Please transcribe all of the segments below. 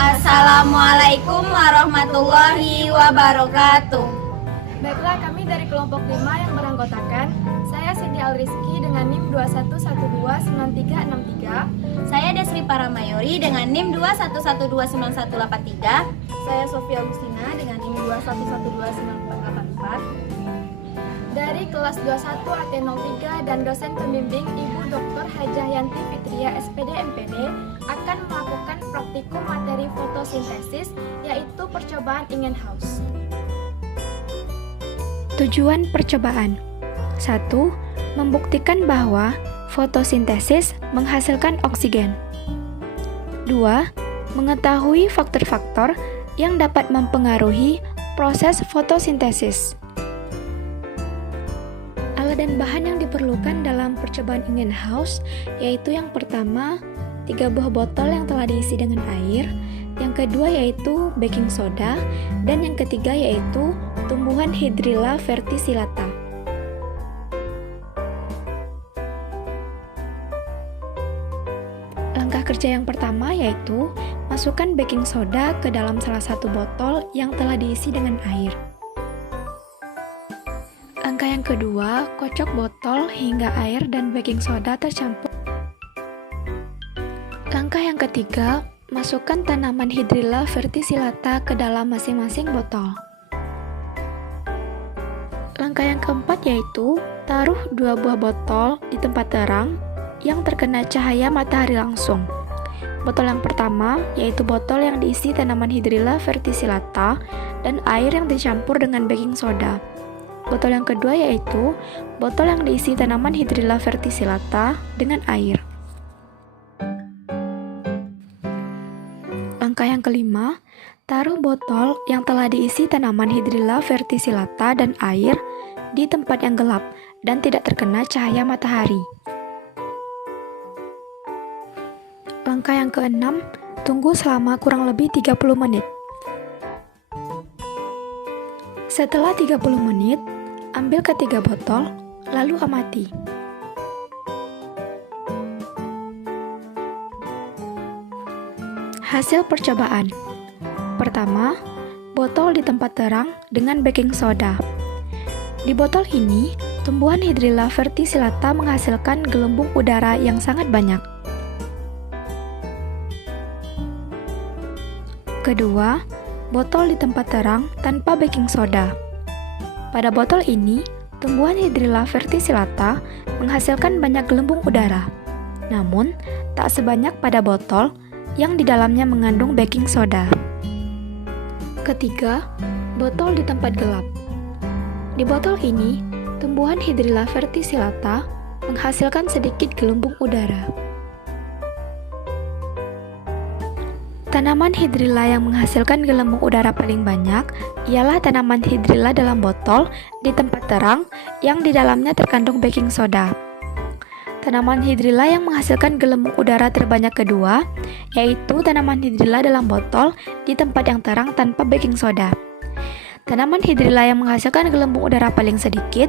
Assalamualaikum warahmatullahi wabarakatuh. Baiklah, kami dari kelompok 5 yang beranggotakan saya Siti Alrizki dengan NIM 21129363. Saya Desri Paramayori dengan NIM 21129183. Saya Sofia Agustina dengan NIM 21129484. Dari kelas 21 AT03 dan dosen pembimbing Ibu Dr. Hajah Yanti Fitria SPD MPD akan melakukan praktikum materi fotosintesis, yaitu percobaan in-house. Tujuan percobaan 1. Membuktikan bahwa fotosintesis menghasilkan oksigen. 2. Mengetahui faktor-faktor yang dapat mempengaruhi proses fotosintesis. Alat dan bahan yang diperlukan dalam percobaan in-house yaitu yang pertama 3 buah botol yang telah diisi dengan air, yang kedua yaitu baking soda, dan yang ketiga yaitu tumbuhan Hydrilla verticillata. Langkah kerja yang pertama yaitu masukkan baking soda ke dalam salah satu botol yang telah diisi dengan air. Langkah yang kedua, kocok botol hingga air dan baking soda tercampur. Langkah yang ketiga, masukkan tanaman Hydrilla verticillata ke dalam masing-masing botol. Langkah yang keempat yaitu taruh 2 buah botol di tempat terang yang terkena cahaya matahari langsung. Botol yang pertama yaitu botol yang diisi tanaman Hydrilla verticillata dan air yang dicampur dengan baking soda. Botol yang kedua yaitu botol yang diisi tanaman Hydrilla verticillata dengan air. Langkah yang kelima, taruh botol yang telah diisi tanaman Hydrilla verticillata dan air di tempat yang gelap dan tidak terkena cahaya matahari. Langkah yang keenam, tunggu selama kurang lebih 30 menit. Setelah 30 menit, ambil ketiga botol, lalu amati. Hasil percobaan. Pertama, botol di tempat terang dengan baking soda. Di botol ini, tumbuhan Hydrilla verticillata menghasilkan gelembung udara yang sangat banyak. Kedua, botol di tempat terang tanpa baking soda. Pada botol ini, tumbuhan Hydrilla verticillata menghasilkan banyak gelembung udara. Namun, tak sebanyak pada botol yang di dalamnya mengandung baking soda. Ketiga, botol di tempat gelap. Di botol ini, tumbuhan Hydrilla verticillata menghasilkan sedikit gelembung udara. Tanaman Hydrilla yang menghasilkan gelembung udara paling banyak ialah tanaman Hydrilla dalam botol di tempat terang yang di dalamnya terkandung baking soda. Tanaman Hydrilla yang menghasilkan gelembung udara terbanyak kedua yaitu tanaman Hydrilla dalam botol di tempat yang terang tanpa baking soda. Tanaman Hydrilla yang menghasilkan gelembung udara paling sedikit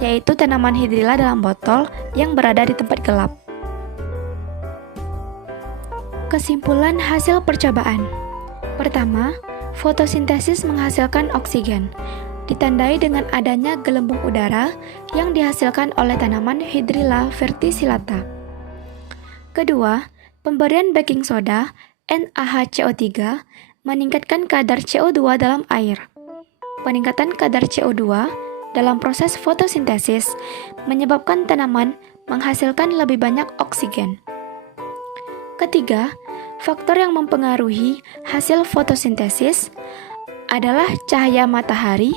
yaitu tanaman Hydrilla dalam botol yang berada di tempat gelap. Kesimpulan hasil percobaan. Pertama, fotosintesis menghasilkan oksigen, ditandai dengan adanya gelembung udara yang dihasilkan oleh tanaman Hydrilla verticillata. Kedua, pemberian baking soda NaHCO3 meningkatkan kadar CO2 dalam air. Peningkatan kadar CO2 dalam proses fotosintesis menyebabkan tanaman menghasilkan lebih banyak oksigen. Ketiga, faktor yang mempengaruhi hasil fotosintesis adalah cahaya matahari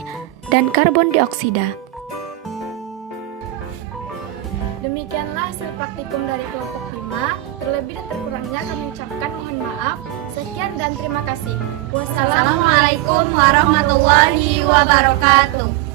dan karbon dioksida. Demikianlah hasil praktikum dari kelompok 5. Terlebih dan terkurangnya kami ucapkan mohon maaf. Sekian dan terima kasih. Wassalamualaikum warahmatullahi wabarakatuh.